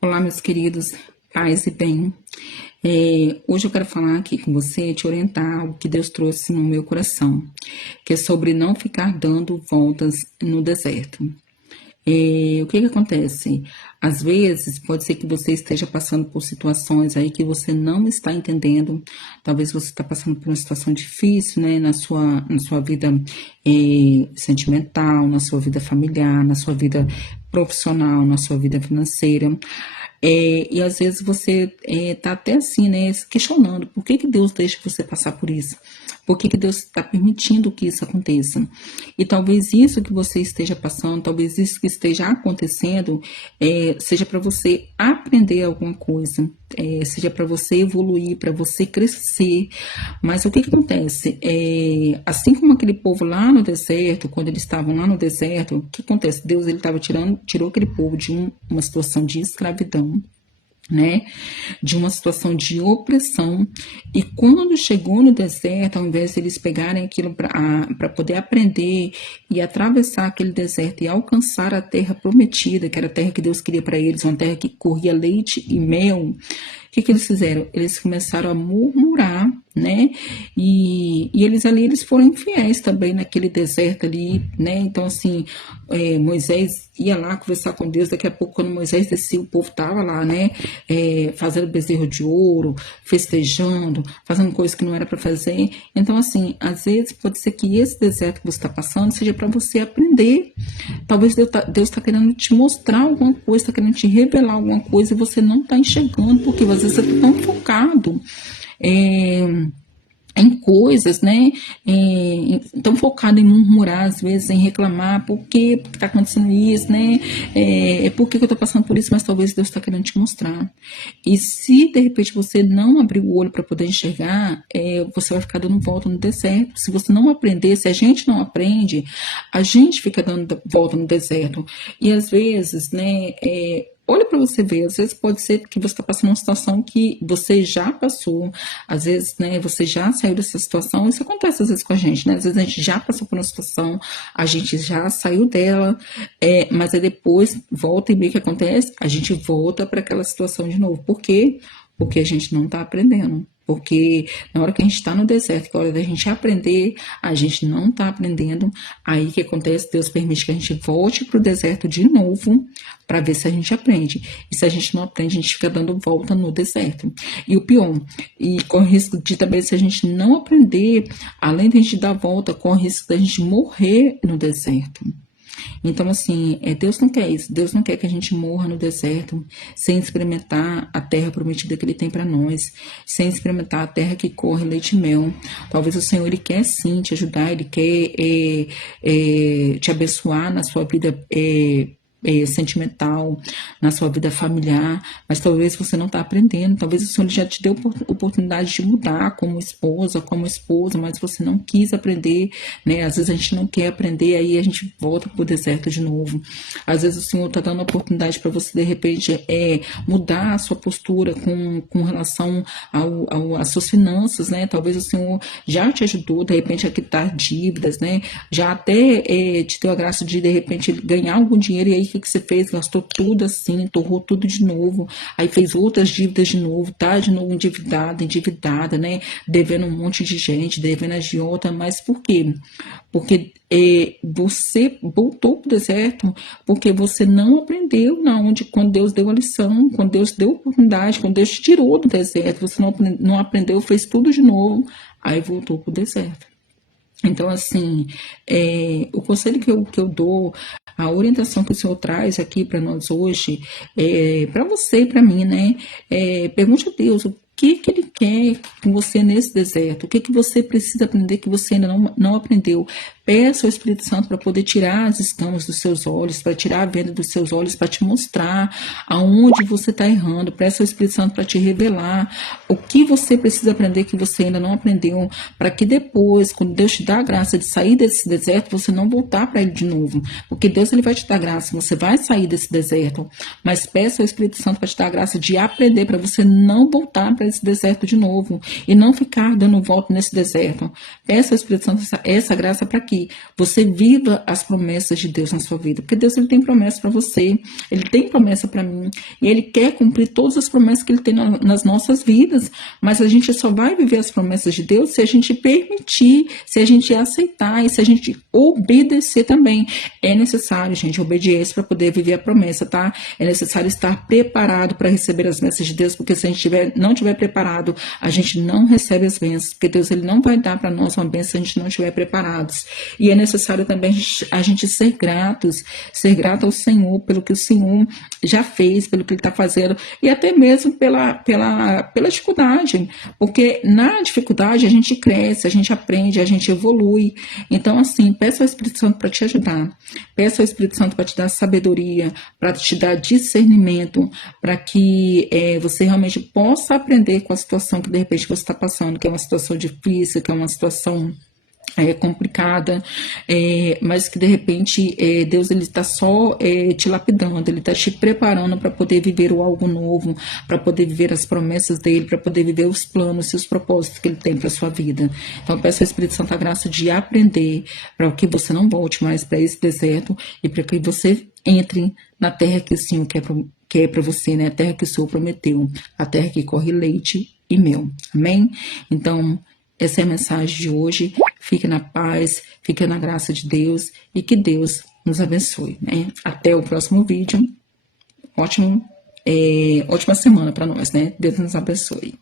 Olá, meus queridos, paz e bem. Hoje eu quero falar aqui com você, te orientar o que Deus trouxe no meu coração, que é sobre não ficar dando voltas no deserto. O que acontece? Às vezes, pode ser que você esteja passando por situações aí que você não está entendendo. Talvez você está passando por uma situação difícil, né, na sua vida sentimental, na sua vida familiar, na sua vida profissional, na sua vida financeira. E às vezes você tá até assim, né, se questionando por que Deus deixa você passar por isso? Por que Deus está permitindo que isso aconteça? E talvez isso que você esteja passando, talvez isso que esteja acontecendo, seja para você aprender alguma coisa, seja para você evoluir, para você crescer. Mas o que acontece? Assim como aquele povo lá no deserto, quando eles estavam lá no deserto, o que acontece? Deus ele tirou aquele povo de uma situação de escravidão, né, de uma situação de opressão, e quando chegou no deserto, ao invés de eles pegarem aquilo para poder aprender e atravessar aquele deserto e alcançar a terra prometida, que era a terra que Deus queria para eles, uma terra que corria leite e mel, o que eles fizeram? Eles começaram a murmurar, né? E eles foram infiéis também naquele deserto ali, né? Então, assim, Moisés ia lá conversar com Deus. Daqui a pouco, quando Moisés descia, o povo tava lá, né? Fazendo bezerro de ouro, festejando, fazendo coisas que não era para fazer. Então, assim, às vezes pode ser que esse deserto que você está passando seja para você aprender. Talvez Deus tá querendo te mostrar alguma coisa, está querendo te revelar alguma coisa e você não está enxergando, porque às vezes você está tão focado em coisas, né? Tão focado em murmurar, às vezes, em reclamar, por que está acontecendo isso, né? Por que eu estou passando por isso, mas talvez Deus está querendo te mostrar. E se de repente você não abrir o olho para poder enxergar, você vai ficar dando volta no deserto. Se você não aprender, se a gente não aprende, a gente fica dando volta no deserto. E às vezes, né? Olha para você ver, às vezes pode ser que você está passando uma situação que você já passou, às vezes, né, você já saiu dessa situação. Isso acontece às vezes com a gente, né? Às vezes a gente já passou por uma situação, a gente já saiu dela, mas aí depois volta e meio que acontece, a gente volta para aquela situação de novo. Por quê? Porque a gente não está aprendendo. Porque na hora que a gente está no deserto, que é a hora da gente aprender, a gente não está aprendendo. Aí o que acontece? Deus permite que a gente volte para o deserto de novo para ver se a gente aprende. E se a gente não aprende, a gente fica dando volta no deserto. E o pior, e com o risco de também, se a gente não aprender, além de a gente dar volta, com o risco da gente morrer no deserto. Então, assim, Deus não quer isso. Deus não quer que a gente morra no deserto sem experimentar a terra prometida que Ele tem para nós, sem experimentar a terra que corre leite e mel. Talvez o Senhor, Ele quer sim te ajudar, Ele quer te abençoar na sua vida sentimental, na sua vida familiar, mas talvez você não está aprendendo. Talvez o Senhor já te deu oportunidade de mudar como esposa, como esposa, mas você não quis aprender, né? Às vezes a gente não quer aprender, aí a gente volta pro deserto de novo. Às vezes o Senhor está dando oportunidade para você, de repente, mudar a sua postura com relação às suas finanças, né? Talvez o Senhor já te ajudou, de repente, a quitar dívidas, né? Já até te deu a graça de repente, ganhar algum dinheiro, e aí o que você fez? Gastou tudo assim, torrou tudo de novo, aí fez outras dívidas de novo, tá de novo endividada, né? Devendo um monte de gente, devendo agiota, mas por quê? Porque você voltou para o deserto porque você não aprendeu quando Deus deu a lição, quando Deus deu a oportunidade, quando Deus te tirou do deserto, você não aprendeu, fez tudo de novo, aí voltou para o deserto. Então, assim, o conselho que eu dou, a orientação que o Senhor traz aqui para nós hoje, para você e para mim, né? Pergunte a Deus o que Ele quer com você nesse deserto, o que você precisa aprender que você ainda não aprendeu. Peça ao Espírito Santo para poder tirar as escamas dos seus olhos, para tirar a venda dos seus olhos, para te mostrar aonde você está errando. Peça ao Espírito Santo para te revelar o que você precisa aprender que você ainda não aprendeu, para que depois, quando Deus te dá a graça de sair desse deserto, você não voltar para Ele de novo. Porque Deus ele vai te dar graça, você vai sair desse deserto, mas peça ao Espírito Santo para te dar a graça de aprender, para você não voltar para esse deserto de novo e não ficar dando volta nesse deserto. Peça ao Espírito Santo essa graça para que você viva as promessas de Deus na sua vida, porque Deus, ele tem promessa para você, ele tem promessa para mim e ele quer cumprir todas as promessas que ele tem nas nossas vidas, mas a gente só vai viver as promessas de Deus se a gente permitir, se a gente aceitar e se a gente obedecer também. É necessário, gente, obediência para poder viver a promessa, tá? É necessário estar preparado para receber as bênçãos de Deus, porque se a gente não tiver preparado, a gente não recebe as bênçãos, porque Deus, ele não vai dar para nós uma bênção se a gente não estiver preparados. E é necessário também a gente ser grato ao Senhor pelo que o Senhor já fez, pelo que ele está fazendo, e até mesmo pela dificuldade, porque na dificuldade a gente cresce, a gente aprende, a gente evolui. Então, assim, peça ao Espírito Santo para te ajudar, peça ao Espírito Santo para te dar sabedoria, para te dar discernimento, para que você realmente possa aprender com a situação que de repente você está passando, que é uma situação difícil, que é uma situação complicada, mas que de repente Deus, ele está só te lapidando, ele está te preparando para poder viver o algo novo, para poder viver as promessas dele, para poder viver os planos e os propósitos que ele tem para sua vida. Então peço ao Espírito Santo a graça de aprender, para que você não volte mais para esse deserto e para que você entre na terra que o Senhor quer para você, né? A terra que o Senhor prometeu, a terra que corre leite e mel. Amém? Então, essa é a mensagem de hoje. Fique na paz, fique na graça de Deus e que Deus nos abençoe, né? Até o próximo vídeo. Ótima semana para nós, né? Deus nos abençoe.